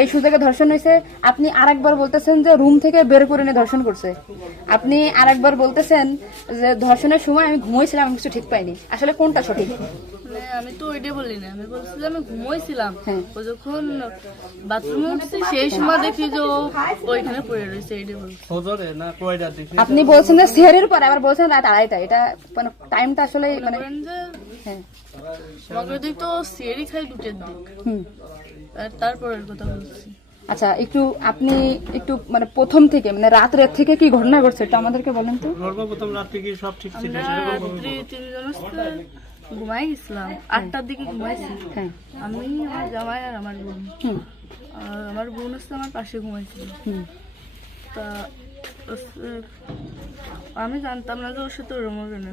এই সুযোগে ধর্ষণ হয়েছে। আপনি আরেকবার বলতেছেন যে রুম থেকে বের করে নিয়ে ধর্ষণ করছে। আপনি আরেকবার বলতেছেন যে ধর্ষণের সময় আমি ঘুমোইছিলাম আমি কিছু ঠিক পাইনি। আসলে কোনটা সঠিক? আমি তো ওইটাই বলি না। আমি বলছিলাম আমি ঘুমোইছিলাম। হ্যাঁ। ও যখন বাথরুমে উঠছি সেই সময় দেখি যে ওইখানে পড়ে রয়েছে এইটাই বলছি। আপনি বলছেন যে সেহরের পরে আবার বলছেন রাত আড়াইটা এটা মানে টাইমটা আসলে মানে হ্যাঁ। দিক তো সেরি খাই দুটের দিক। হুম। আর তারপরের কথা বলছি। আচ্ছা একটু আপনি একটু মানে প্রথম থেকে মানে রাত রাত থেকে কি ঘটনা ঘটছে একটু আমাদেরকে বলেন তো। সর্বপ্রথম রাত্রে কি সব ঠিক ছিল ঘুমাই গেছিলাম। আটটার দিকে ঘুমাইছি। হ্যাঁ। আমি আমার জামাই আর আমার বোন। আর আমার বোন হচ্ছে আমার পাশে ঘুমাইছিল। তা আমি জানতাম না যে ওর সাথে ওরম হবে না।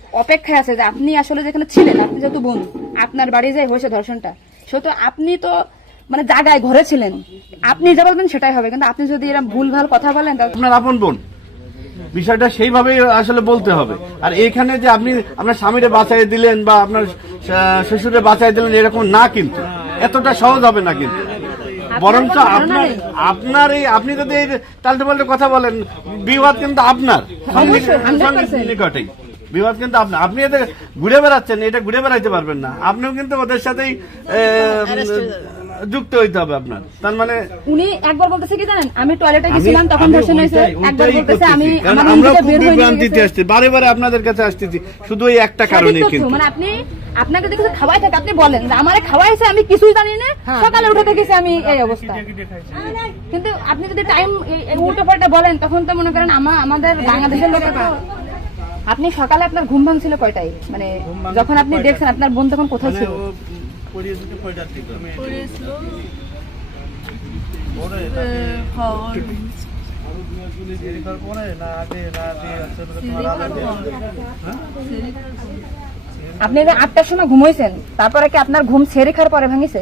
অপেক্ষায় আছে যে আপনি আসলে যেখানে ছিলেন আপনি যেহেতু বোন আপনার বাড়ি যাই হয়েছে ধর্ষণটা সেহেতু আপনি তো মানে জায়গায় ঘরে ছিলেন। আপনি যা বলবেন সেটাই হবে কিন্তু আপনি যদি এরকম ভুল ভালো কথা বলেন আপনার আপন বোন। বিষয়টা সেইভাবেই আসলে বলতে হবে। আর এখানে যে আপনি আপনার স্বামীরে বাঁচাই দিলেন বা আপনার শ্বশুরে বাঁচাই দিলেন এরকম না কিন্তু। এতটা সহজ হবে না কিন্তু। বরঞ্চ আপনার আপনার এই আপনি যদি তালটে পাল্টে কথা বলেন বিবাদ কিন্তু আপনার। অবশ্যই, 100% সঙ্গে নিকটেই। বিবাদ কিন্তু আপনার আপনি এদের ঘুরে বেড়াচ্ছেন এটা ঘুরে বেড়াইতে পারবেন না। আপনিও কিন্তু ওদের সাথেই যুক্ত হইতে হবে আপনার। তার মানে উনি একবার বলতেছে কি জানেন? আমি টয়লেটে গেছিলাম তখন ধর্ষণ হয়েছে একবার বলতেছে আমি আমার রুম আমরা থেকে খুব বের হয়ে বিভ্রান্তিতে গেছে। আসছি। বারে বারে আপনাদের কাছে আসতেছি। শুধু এই একটা কারণে কিন্তু। মানে আপনি আপনাকে যদি কিছু খাওয়াই থাকে। আপনি বলেন যে আমারে খাওয়াইছে আমি কিছুই জানি না। সকালে উঠে দেখেছি আমি এই অবস্থা। কিন্তু আপনি যদি টাইম উল্টো পাল্টা বলেন তখন তো মনে করেন আমা আমাদের বাংলাদেশের লোকের আপনি সকালে আপনার ঘুম ভাঙছিল কয়টায়? মানে যখন আপনি দেখছেন আপনার বোন তখন কোথায় ছিল? ও পড়িয়ে দিতে কয়টার দিকে? আমি পড়েছিল পরে খাওয়ার এরপর পরে? না আগে না আগে হচ্ছে তো তোমার আগে আপনি আটটার সময় ঘুমাইছেন তারপরে কি আপনার ঘুম ছেড়ে খাওয়ার পরে ভাঙিছে?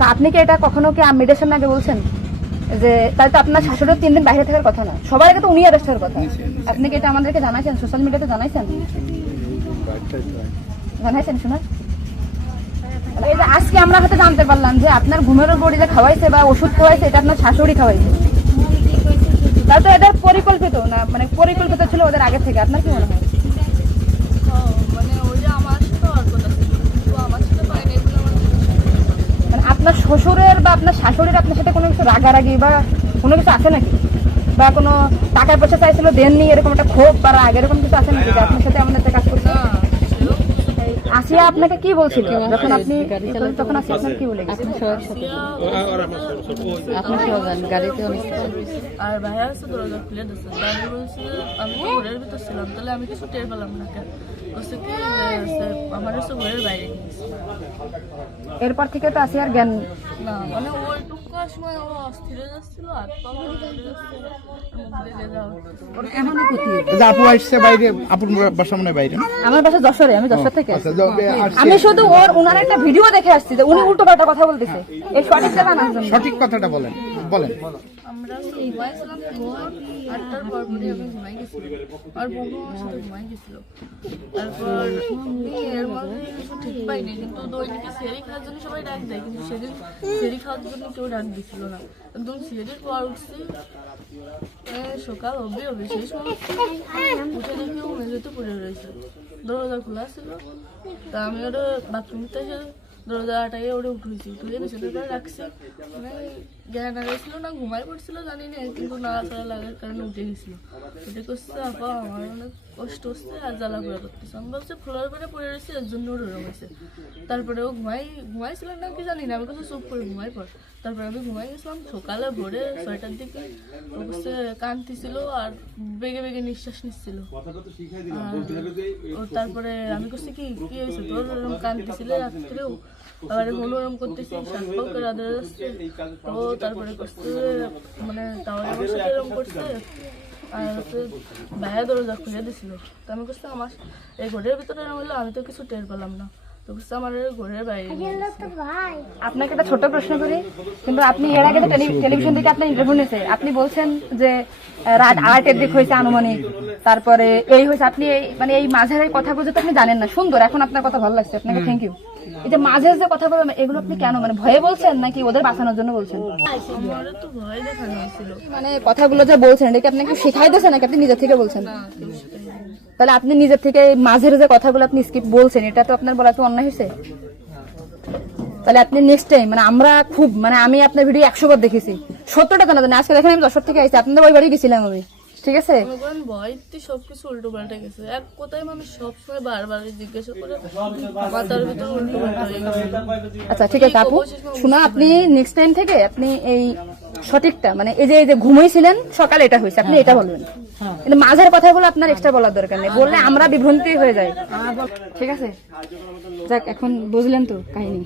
তা আপনি কি এটা কখনো কি মেডিসিন আগে বলছেন? যে তাহলে তো আপনার শাশুড়ির তিন দিন বাইরে থাকার কথা না। সবার আগে তো উনি অ্যারেস্ট হওয়ার কথা। আপনি কি এটা আমাদেরকে জানাইছেন? সোশ্যাল মিডিয়াতে জানাইছেন? জানাইছেন শোনা? আজকে আমরা হয়তো জানতে পারলাম যে আপনার ঘুমের বড়ি যে খাওয়াইছে বা ওষুধ খাওয়াইছে এটা আপনার শাশুড়ি খাওয়াইছে। তাহলে তো এটা পরিকল্পিত না মানে পরিকল্পিত ছিল ওদের আগে থেকে। আপনার কি মনে হয় খাও, মানে ওই যে আমার সাথে আর কথা ছিল কিন্তু আমার সাথে পাইনি এগুলো আমার মানে আপনার শ্বশুরের বা আপনার শাশুড়ির আপনার সাথে কোনো কিছু রাগারাগি বা কোনো কিছু আছে নাকি? বা কোনো টাকা পয়সা চাইছিল, দেননি, এরকম একটা ক্ষোভ বা রাগ, এরকম কিছু আছে নাকি আপনার সাথে আমাদের কাজ করছে। আসিয়া আপনাকে কি বলছিল? যখন আপনি তখন আসিয়া আপনার কি বলে গেছে? আর ভাইয়া আছে দরজা খুলে আমি ঘরের ভিতর ছিলাম, তাহলে আমি কিছু টের পেলাম না আমার ঘরের বাইরে এরপর থেকে তো আসি আর জ্ঞান না মানে সময় ও অস্থির যাচ্ছিল আর আপু আসছে বাইরে আপুর বাসা মনে বাইরে আমার বাসা যশোরে আমি যশোর থেকে আচ্ছা আমি শুধু ওর ওনার একটা ভিডিও দেখে আসছি যে উনি উল্টো পাল্টা কথা বলতেছে। এই জানার সঠিক কথাটা বলেন বলেন। আমরা আটটার পর পরে আমি ঘুমাই গেছিলাম। আর বন্ধু আমার সাথে ঘুমাই গেছিল। তারপর এর মধ্যে কিছু ঠিক পাইনি কিন্তু দৈনিকে সেরি খাওয়ার জন্য সবাই ডাক দেয়, কিন্তু সেদিন সেরি খাওয়ার জন্য কেউ ডাক দিছিল না। একদম সেরির পর উঠছি সকাল হবে হবে সেই সময় উঠে দেখি ও মেঝেতে পড়ে রয়েছে। দরজা খোলা ছিল। তা আমি ওটা বাথরুম থেকে দরজা আটাকে ওটা উঠেছি উঠে বিছানা করে রাখছি। মানে জ্ঞান হারাইছিল না ঘুমাই পড়ছিল জানি না কিন্তু না লাগার কারণে উঠে গেছিল। উঠে করছে আপা আমার অনেক কষ্ট হচ্ছে আর জ্বালা করে করতেছে। আমি বলছি ফ্লোর করে পড়ে রয়েছে এর জন্য ওর ওরম হয়েছে। তারপরে ও ঘুমাই ঘুমাইছিল না কি জানি না আমি কাছে চুপ করে ঘুমাই পড় তারপরে আমি ঘুমাই গেছিলাম সকালে ভোরে ছয়টার দিকে ও কাছে কান্তিছিল আর বেগে বেগে নিঃশ্বাস নিচ্ছিল। ও তারপরে আমি করছি কি কি হয়েছে তোর? ওরকম কান্তিছিল রাত্রেও আবার মন ওরম করতেছি শ্বাস পাও করে যাচ্ছে তো তারপরে করছে মানে তাও আমার সাথে এরকম করছে। ভাইয়া দরজা খুলে দিছিল। তো আমি করছি আমার এই ঘরের ভিতরে এরকম আমি তো কিছু টের পেলাম না। আপনাকে একটা ছোট প্রশ্ন করি কিন্তু আপনি এর আগে তো টেলিভিশন থেকে আপনার ইন্টারভিউ নিয়েছে আপনি বলছেন যে রাত আড়াইটের দিক হয়েছে আনুমানিক। তারপরে এই হয়েছে আপনি মানে এই মাঝের এই কথাগুলো তো আপনি জানেন না। সুন্দর এখন আপনার কথা ভালো লাগছে আপনাকে থ্যাংক ইউ এই যে মাঝের যে কথাগুলো এগুলো আপনি কেন মানে ভয়ে বলছেন নাকি ওদের বাঁচানোর জন্য বলছেন? মানে কথাগুলো যা বলছেন এটা কি আপনাকে শিখাই দিয়েছে নাকি আপনি নিজের থেকে বলছেন। তাহলে আপনি নিজের থেকে মাঝের যে কথাগুলো আপনি স্কিপ বলছেন এটা তো আপনার বলা তো অন্যায় হয়েছে? তাহলে আপনি নেক্সট টাইম মানে আমরা খুব মানে আমি আপনার ভিডিও একশো বার দেখেছি। সত্তরটা তো না জানি, আজকে দেখেন আমি দশর থেকে আইসি আপনাদের ওই বাড়ি গেছিলাম আমি ঠিক আছে? করেন ভয়তে সবকিছু উল্টো পাল্টে গেছে। এক কথায় মানুষ সবসময় বারবার জিজ্ঞাসা করে মাথার ভিতর উল্টো পাল্টা আচ্ছা ঠিক আছে আপু। শোনা আপনি নেক্সট টাইম থেকে আপনি এই সঠিকটা মানে এই যে এই যে ঘুমাইছিলেন সকালে এটা হয়েছে আপনি এটা বলবেন। কিন্তু মাঝের কথাগুলো আপনার এক্সট্রা বলার দরকার নেই বললে আমরা বিভ্রান্তি হয়ে যাই। ঠিক আছে? যাক এখন বুঝলেন তো কাহিনী।